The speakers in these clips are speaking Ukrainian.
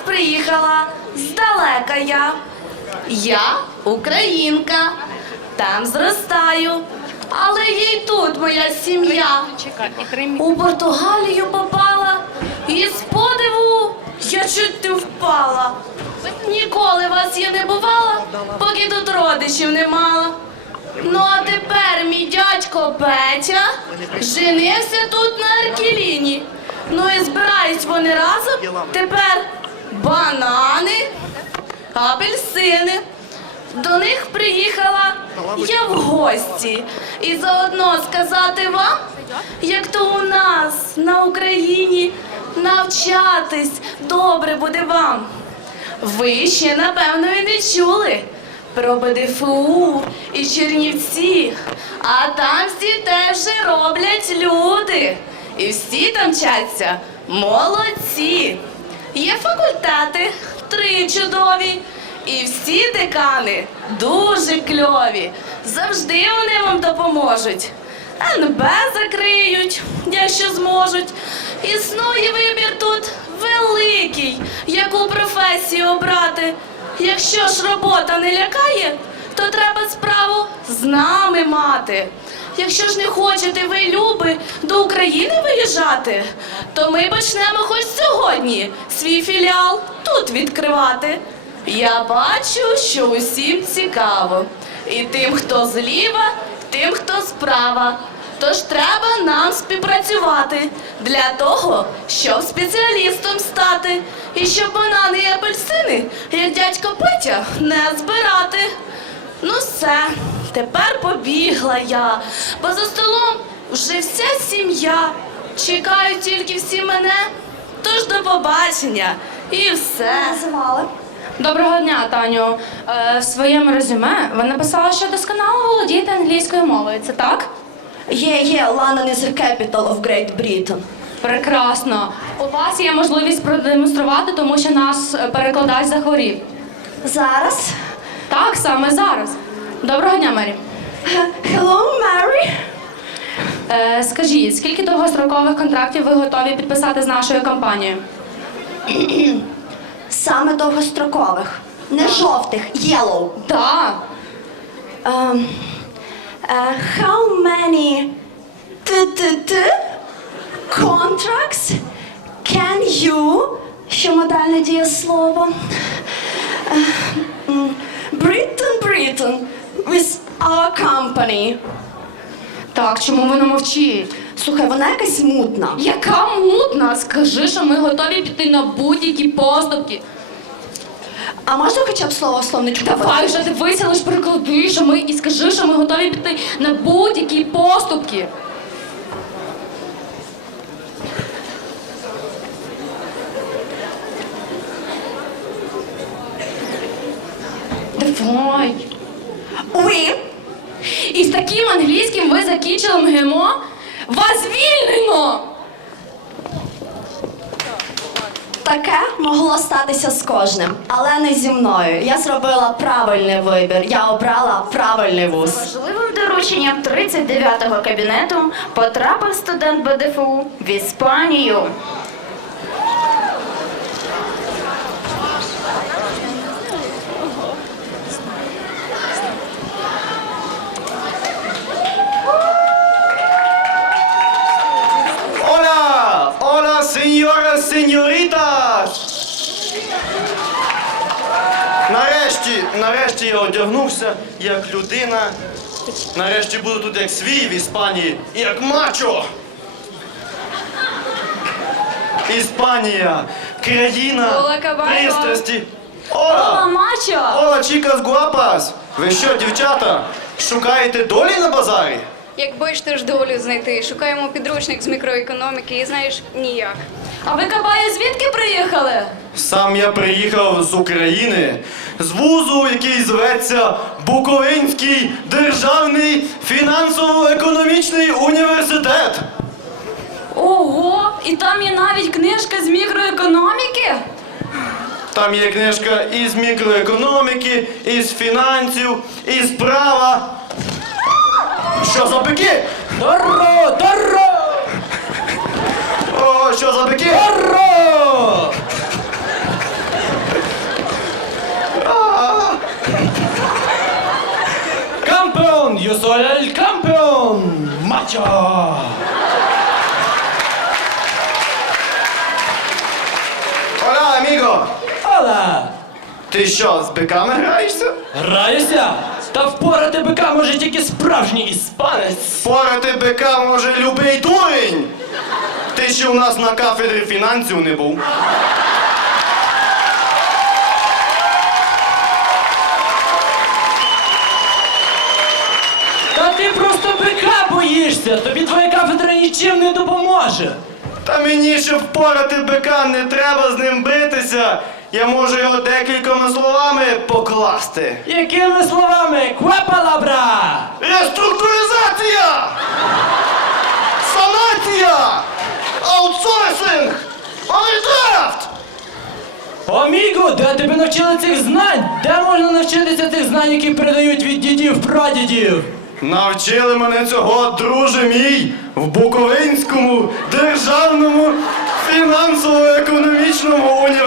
приїхала здалека я. Я українка, там зростаю, але є й тут моя сім'я. У Португалію попала і з подиву я чуть не впала. Ніколи вас я не бувала, поки тут родичів не мала. Ну а тепер мій дядько Петя женився тут на Аркеліні. Ну і збирають вони разом тепер банани, апельсини. До них приїхала я в гості. І заодно сказати вам, як то у нас на Україні навчатись добре буде вам. Ви ще, напевно, і не чули про БДФУ і Чернівці, а там всі теж роблять люди. І всі там вчаться молодці. Є факультети три чудові, і всі декани дуже кльові. Завжди вони вам допоможуть. НБ закриють, якщо зможуть. Існує вибір тут великий, яку професію обрати. Якщо ж робота не лякає, то треба справу з нами мати. Якщо ж не хочете ви, люби, до України виїжджати, то ми почнемо хоч сьогодні свій філіал тут відкривати. Я бачу, що усім цікаво. І тим, хто зліва, тим, хто справа. Тож треба нам співпрацювати для того, щоб спеціалістом стати. І щоб банани і апельсини, як дядько Петя, не збирати. Ну все, тепер побігла я, бо за столом вже вся сім'я. Чекають тільки всі мене. Тож до побачення і все. Називали. Доброго дня, Таню. Е, в своєму резюме ви написали, що досконало володієте англійською мовою. Це так? Є, є, London is the capital of Great Britain. Прекрасно. У вас є можливість продемонструвати, тому що наш е, перекладач захворів. Зараз. Так, саме зараз. Доброго дня, Мері. Hello, Mary. Е, скажіть, скільки довгострокових контрактів ви готові підписати з нашою компанією? Саме довгострокових. Не жовтих, yellow. Так. Um, uh, how many contracts can you, що модальне дієслово, uh, Britain, Britain, with our company. Так, чому ви не мовчіть? Слухай, вона якась мутна. Яка мутна? Скажи, що ми готові піти на будь-які поступки. А можна хоча б слово в словничку? Давай вже дивися, лиш приклади, що ми і скажи, що ми готові піти на будь-які поступки. Давай. Oui. І з таким англійським ви закінчили МГМО? Вас звільнено! Таке могло статися з кожним, але не зі мною. Я зробила правильний вибір. Я обрала правильний вуз. Важливим дорученням 39-го кабінету потрапив студент БДФУ в Іспанію. Hola, hola, señoras, señoritas! Нарешті, нарешті я одягнувся як людина. Нарешті буду тут як свій в Іспанії, як мачо. Іспанія, країна пристрасті. Ола! мачо! Ола, чікас гуапас! Ви що, дівчата, шукаєте долі на базарі? Як бачите ж долю знайти, шукаємо підручник з мікроекономіки і знаєш ніяк. А ви кабає звідки приїхали? Сам я приїхав з України, з вузу, який зветься Буковинський державний фінансово-економічний університет. Ого, і там є навіть книжка з мікроекономіки. Там є книжка із мікроекономіки, із фінансів, із права. що за бики? Доро, доро! О, що за бики? Доро! Campeón, yo soy el campeón, macho. Hola, amigo. Hola. Ти що, з биками граєшся? Граюся? Та впорати бика може тільки справжній іспанець. Порати бика може любий дурень! Ти ще у нас на кафедрі фінансів не був. Та ти просто бика боїшся, тобі твоя кафедра нічим не допоможе. Та мені, щоб впорати бика, не треба з ним битися. Я можу його декількома словами покласти. Якими словами? Квепалабра! Реструктуризація! Санація! Аутсорсинг! Овердрафт! Оміго, де тебе навчили цих знань? Де можна навчитися цих знань, які передають від дідів прадідів? Навчили мене цього, друже мій, в Буковинському державному фінансово-економічному університеті.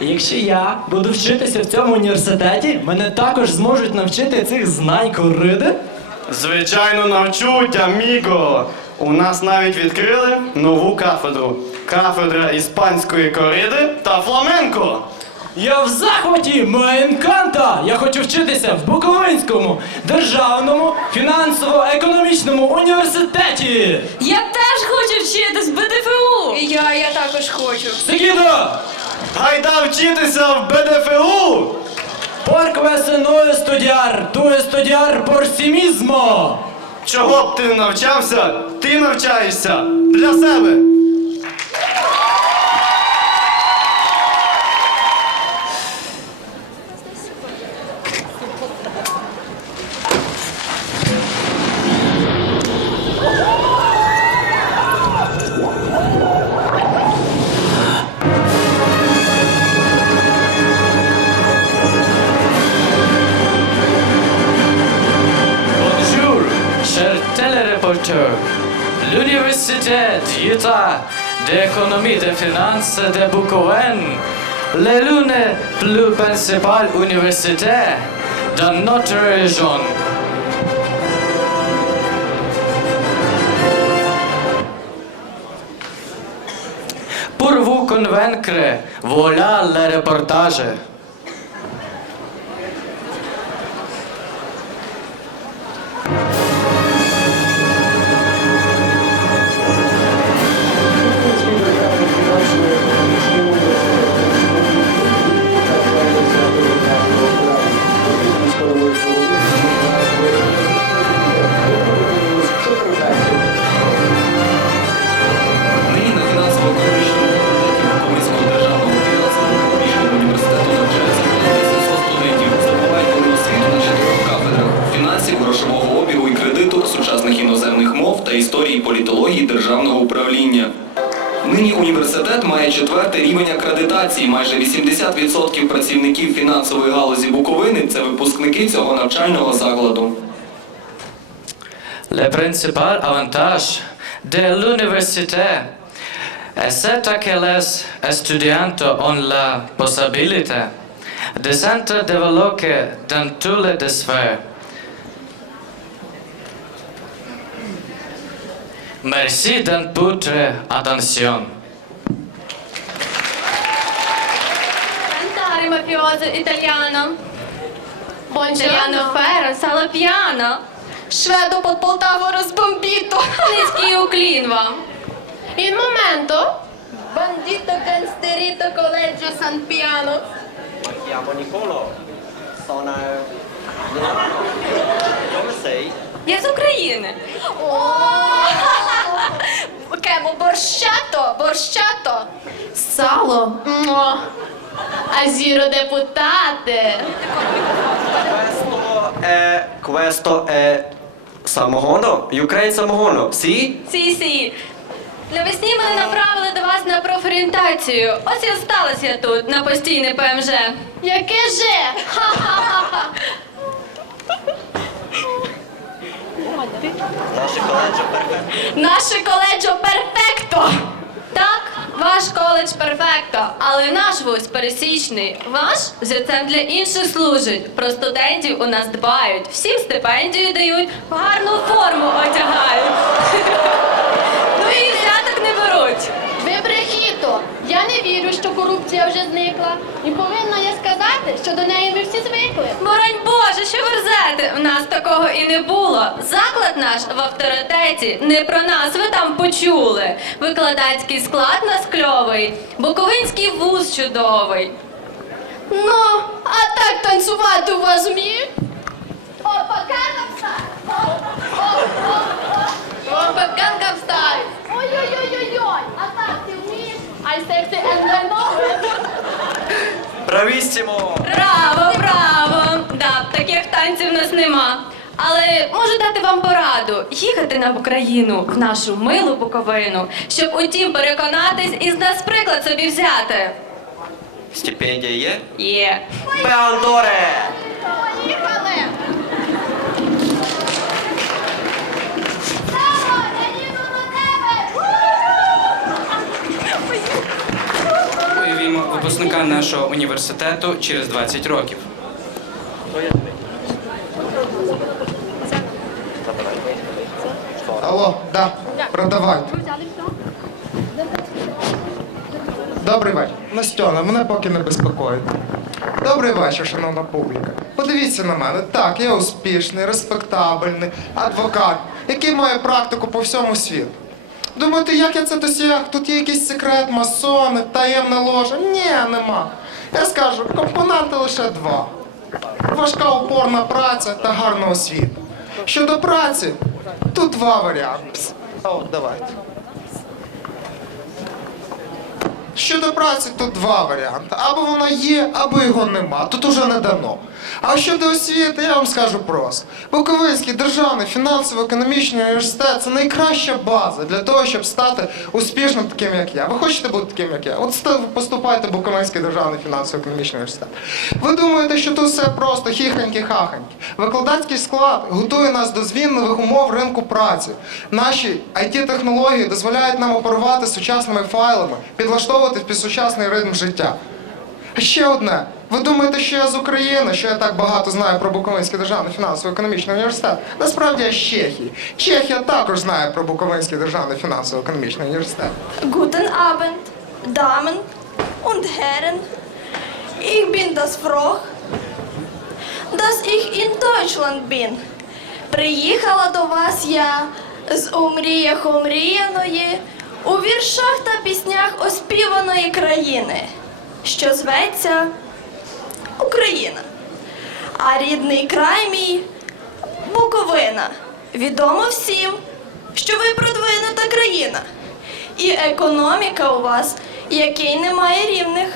Якщо я буду вчитися в цьому університеті, мене також зможуть навчити цих знань кориди? Звичайно, навчуть, аміго. У нас навіть відкрили нову кафедру. Кафедра іспанської кориди та фламенко. Я в захваті, Майнканта! Я хочу вчитися в Буковинському державному фінансово-економічному університеті! Я теж хочу вчитись в БДФУ. І я, я також хочу. Seguido! Гайда вчитися в БДФУ! No estudiar, tu estudiar por! Чого б ти не навчався, ти навчаєшся для себе. L'université d'Utah d'économie de finances de Bukowen, est l'une plus principale université dans notre région. Pour vous convaincre, voilà le reportage. principal avantage dell'università è stata che l'estudiante ha la possibilità di sentire sviluppo in tutte le sfere. Merci d'un votre attention. Cantare mafioso italiano. Buongiorno. Italiano Ferro, sala piano. Шведу под Полтаву розбомбіто. Низький уклін вам. Il momento, bandito gangsterito collegio San Piano. chiamo Nicolo, sono... Dove sei? Я з України. Кемо борщато, борщато. Salo. Mua. Asiro deputate. Questo è... questo è... Самогоно? Ukraine самогоно? Сі? Сі, сі. Навесні мене направили до вас на профорієнтацію. Ось і осталась я тут на постійне ПМЖ. Яке же? Ха-ха-ха. Наше коледжо перфекто. Наше коледжо перфекто. Українка, але наш вось пересічний. Ваш взірцем для інших служить. Про студентів у нас дбають, всім стипендію дають, в гарну форму одягають. Ну і взяток не беруть. Ви брехіто! Я не вірю, що корупція вже зникла. І повинна що до неї ми всі звикли. Боронь Боже, що верзете? В нас такого і не було. Заклад наш в авторитеті. Не про нас ви там почули. Викладацький склад нас кльовий, Буковинський вуз чудовий. Ну, а так танцювати у вас вміють? Опа, Gangnam Style! О, о, о, о. Опа, Gangnam Style! Ой-ой-ой-ой-ой! А так ти вмієш? I sexy and I нема. Але можу дати вам пораду їхати на Україну в нашу милу Буковину, щоб утім переконатись і з нас приклад собі взяти. Стипендія є? Є. Беандоре! Поїхали! Само, я їду до тебе! Уявімо випускника нашого університету через 20 років. Алло, да, продавайте. Добрий вечір. Настьона, мене поки не безпокоїть. Добрий вечір, шановна публіка. Подивіться на мене. Так, я успішний, респектабельний адвокат, який має практику по всьому світу. Думаєте, як я це досяг? Тут є якийсь секрет, масони, таємна ложа? Ні, нема. Я скажу, компоненти лише два: важка упорна праця та гарна освіта. Щодо праці, тут два варіанти. О, давайте. Щодо праці, тут два варіанти. Або воно є, або його нема. Тут уже не дано. А щодо освіти, я вам скажу просто. Буковинський державний фінансово-економічний університет це найкраща база для того, щоб стати успішним таким, як я. Ви хочете бути таким, як я? От поступайте в Буковинський державний фінансово-економічний університет. Ви думаєте, що тут все просто хіханьки-хаханьки. Викладацький склад готує нас до змін нових умов ринку праці. Наші IT-технології дозволяють нам оперувати сучасними файлами, підлаштовувати під сучасний ритм життя. А Ще одне. Ви думаєте, що я з України, що я так багато знаю про Буковинський державний фінансово-економічний університет? Насправді я з Чехії. Чехія також знає про Буковинський державний фінансово-економічний університет. Guten Abend, Damen und Herren. Ich bin das Froch, dass ich in Deutschland bin. Приїхала до вас я з умріях омріяної, у віршах та піснях оспіваної країни, що зветься Україна. А рідний край мій Буковина. Відомо всім, що ви продвинута країна. І економіка у вас, який немає рівних.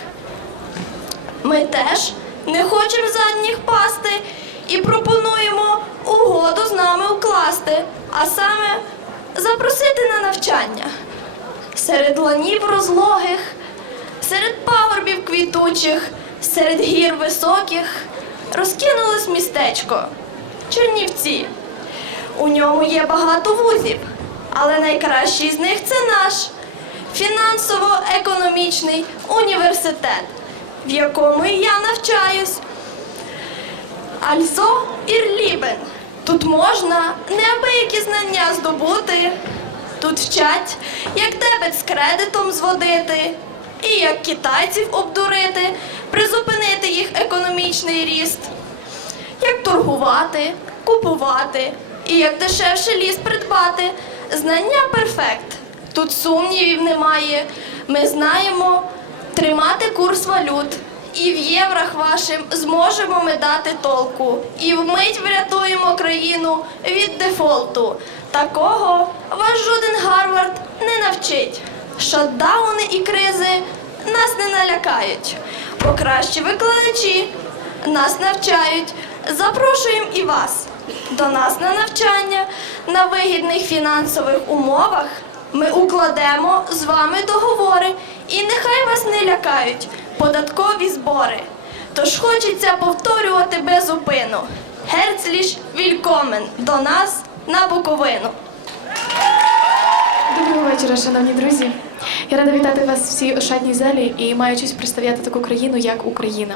Ми теж не хочемо задніх пасти і пропонуємо угоду з нами укласти, а саме запросити на навчання. Серед ланів розлогих, серед пагорбів квітучих, серед гір високих розкинулось містечко Чернівці. У ньому є багато вузів, але найкращий з них це наш фінансово-економічний університет, в якому я навчаюсь. Альзо Ірлібен. Тут можна неабиякі знання здобути. Тут вчать, як дебет з кредитом зводити, і як китайців обдурити, призупинити їх економічний ріст як торгувати, купувати і як дешевше ліс придбати. Знання перфект. Тут сумнівів немає. Ми знаємо тримати курс валют. І в єврах вашим зможемо ми дати толку. І вмить врятуємо країну від дефолту. Такого ваш жоден Гарвард не навчить. Шатдауни і кризи нас не налякають. Бо кращі викладачі нас навчають. Запрошуємо і вас до нас на навчання на вигідних фінансових умовах. Ми укладемо з вами договори, і нехай вас не лякають податкові збори. Тож хочеться повторювати безупину. Герцліш вількомен до нас на Буковину. Доброго вечора, шановні друзі. Я рада вітати вас всій у шатній залі і маю честь представляти таку країну, як Україна.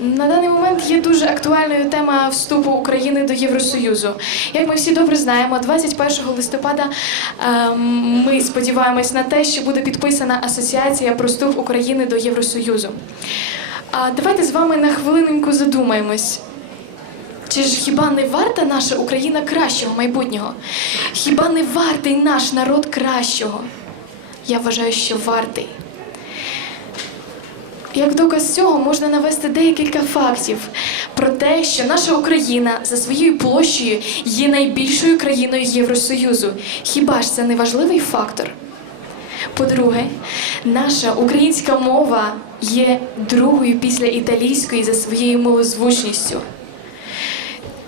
На даний момент є дуже актуальною тема вступу України до Євросоюзу. Як ми всі добре знаємо, 21 листопада ми сподіваємось на те, що буде підписана асоціація про вступ України до Євросоюзу. Давайте з вами на хвилиненьку задумаємось. Чи ж хіба не варта наша Україна кращого майбутнього? Хіба не вартий наш народ кращого? Я вважаю, що вартий. Як доказ цього можна навести декілька фактів про те, що наша Україна за своєю площею є найбільшою країною Євросоюзу. Хіба ж це не важливий фактор? По-друге, наша українська мова є другою після італійської за своєю милозвучністю.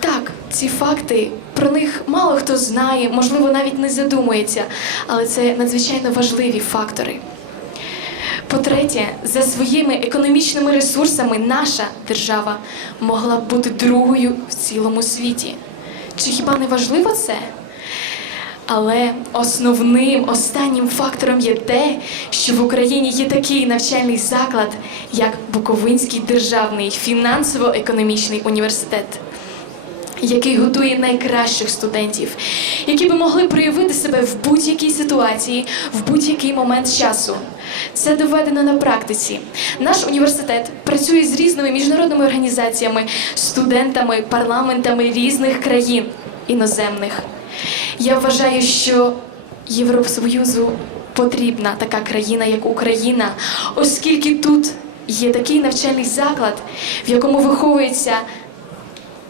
Так, ці факти про них мало хто знає, можливо, навіть не задумується, але це надзвичайно важливі фактори. По-третє, за своїми економічними ресурсами наша держава могла б бути другою в цілому світі. Чи хіба не важливо це? Але основним останнім фактором є те, що в Україні є такий навчальний заклад, як Буковинський державний фінансово-економічний університет який готує найкращих студентів, які би могли проявити себе в будь-якій ситуації, в будь-який момент часу. Це доведено на практиці. Наш університет працює з різними міжнародними організаціями, студентами, парламентами різних країн іноземних. Я вважаю, що Євросоюзу потрібна така країна, як Україна, оскільки тут є такий навчальний заклад, в якому виховується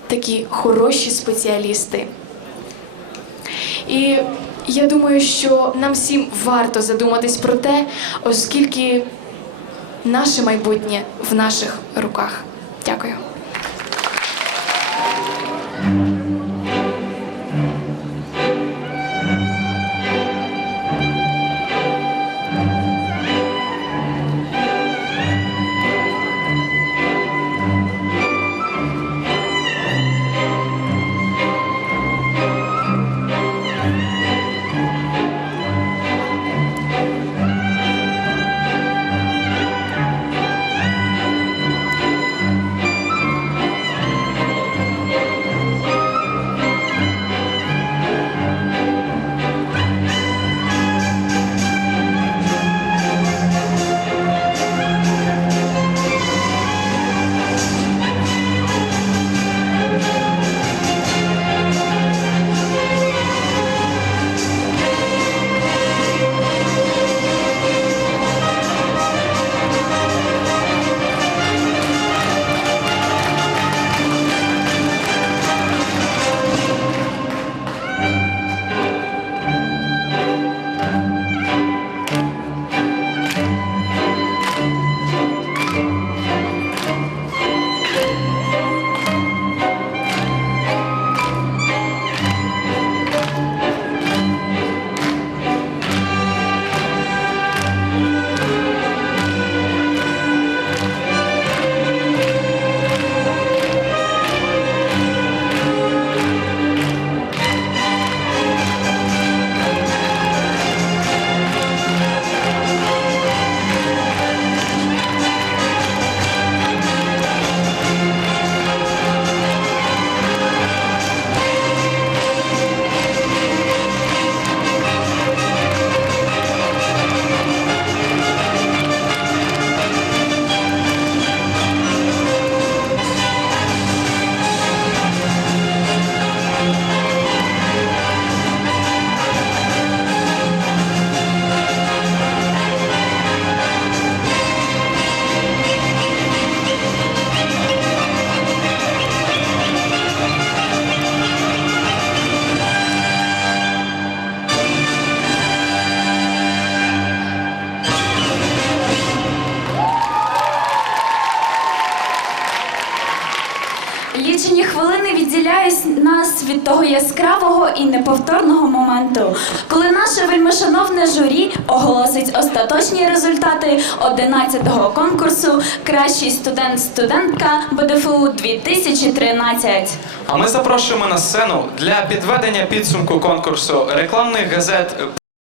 такі хороші спеціалісти. І я думаю, що нам всім варто задуматись про те, оскільки наше майбутнє в наших руках. Дякую. Неповторного моменту, коли наше вельмишановне журі оголосить остаточні результати 11-го конкурсу Кращий студент-студентка БДФУ 2013. А ми запрошуємо на сцену для підведення підсумку конкурсу рекламних газет